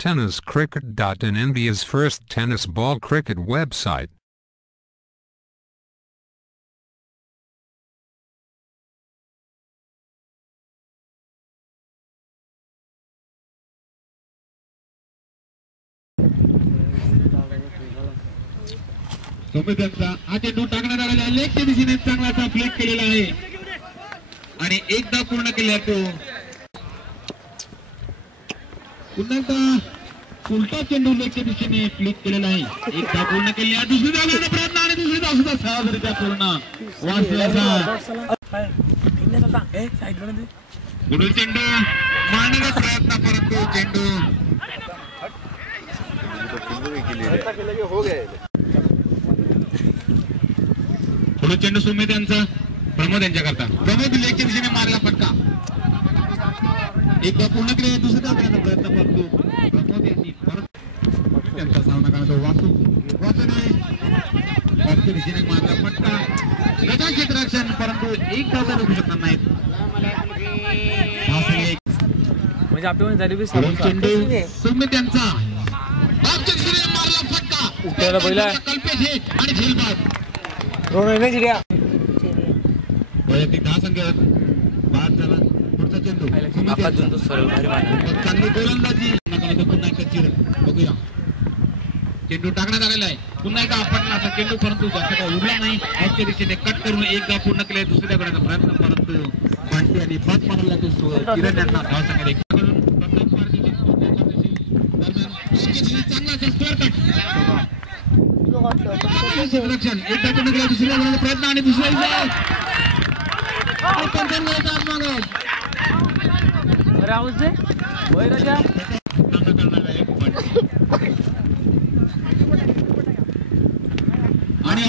Tenniscricket.in, India's first tennis ball cricket website. सोमेत्यांचा हा चेंडू टाकण्यात आलेला आहे. लेगच्या दिशेने चांगलासा फ्लिक केलेला आहे आणि एकदा पूर्ण केला तो. पुन्हा एकदा उलटा चेंडू लेगच्या दिशेने फ्लिक केलेला आहे. एकदा पूर्ण केली. दुसरी धावण्याचा प्रयत्न आणि दुसरी धाव सुद्धा सहजरित्या पूर्ण. पुढील चेंडू मारण्याचा प्रयत्न, परंतु चेंडू पुढे चेंडू सुमित यांचा प्रमोद यांच्याकरता. प्रमोद लेगच्या दिशेने मारला फटका. एकदा पूर्ण केले. दुसऱ्या करण्याचा प्रयत्न करतो प्रमोद यांनी. परत त्यांचा सामना करतो वासूने वरच्या दिशेने मारला फटका. गजा क्षेत्ररक्षण, परंतु एक धाव रोखू शकणार नाहीत. म्हणजे आपण झाली चेंडू सुमित यांचा वरच्या दिशेने मारला फटका. कल्पेश हे आणि झेलबाद वैयक्तिक 10 संख्येवर बाद झाला. पुढचा चेंडू चांगली गोलंदाजी. बघूया चेंडू टाकण्यात आलेला आहे. पुन्हा एकदा आपटला असा चेंडू, परंतु जास्त काही उडला नाही. आजच्या दिशेने कट करून एकदा पूर्ण केले. दुसऱ्या करण्याचा प्रयत्न, परंतु पांडे आणि बस मारला तो किरण यांना धाव संख्या चांगला स्क्वेअर कट. क्षेत्ररक्षण एकदा पूर्ण केला. दुसऱ्या करण्याचा प्रयत्न आणि दुसऱ्या आणि